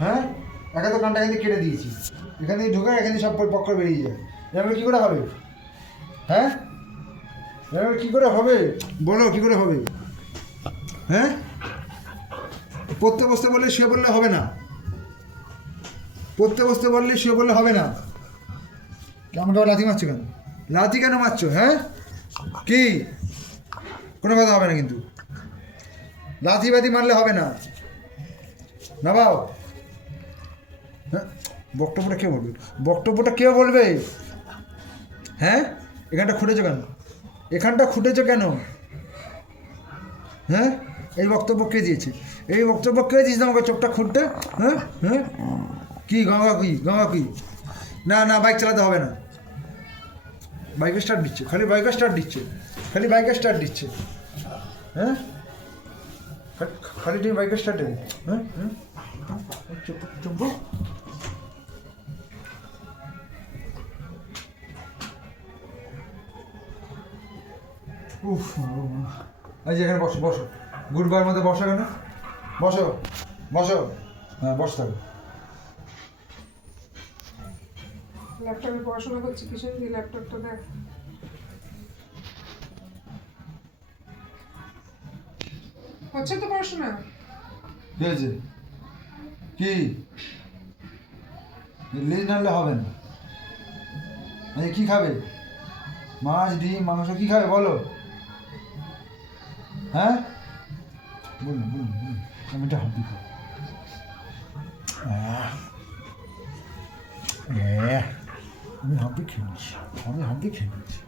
হ্যাঁ, একা তো কানটা এখানে কেটে দিয়েছি, এখান থেকে ঢুকে এখানে সব পক্ষ বেরিয়ে যায়, এভাবে কী করে হবে? হ্যাঁ, এভাবে কী করে হবে বলো, কী করে হবে? হ্যাঁ, পড়তে বসতে বললে শুয়ে বললে হবে না, পড়তে বসতে বললে শুয়ে বললে হবে না। আমাকে লাথি মারছো কেন? লাথি কেন মারছো? হ্যাঁ, কি কোনো কথা হবে না কিন্তু, লাথি বাথি মারলে হবে না, না বাও। হ্যাঁ, বক্তব্যটা কে বলবে? বক্তব্যটা কে বলবে? হ্যাঁ, এখানটা খুঁটেছো কেন? এখানটা খুঁটেছো কেন? হ্যাঁ, এই বক্তব্য কে দিয়েছে? এই বক্তব্য কে দিয়েছে আমাকে চোখটা খুঁটতে? হ্যাঁ, হ্যাঁ, কি গঙ্গা, কি গঙ্গা, কি? না না, বাইক চালাতে হবে না, বাইকে স্টার্ট দিচ্ছে, খালি বাইকে স্টার্ট দিচ্ছে, খালি বাইকে স্টার্ট দিচ্ছে। হ্যাঁ, খালি তুমি বাইকে স্টার্ট দেবে? হ্যাঁ, হ্যাঁ, চুপ চুপ। উফ, এই যে এখানে বসো, বসো, গুড বয়ের মধ্যে বসো, কেন বসো, বসো, হ্যাঁ বসো থাকো। ল্যাপটপে পড়াশোনা করছি, পিছন দিয়ে ল্যাপটপটা দেখ। হচ্ছে তো পড়াশোনা? কি হয়েছে? কি লিজ নাড়লে হবে না? এই কী খাবে? মাছ, ডিম, মাংস কী খাবে বলো? হ্যাঁ, বলুন বলুন বলুন, আমি এটা হাত দিই। আমি হাত দিয়ে খেয়ে নিচ্ছি, আমি হাত দিয়ে খেয়ে নিচ্ছি।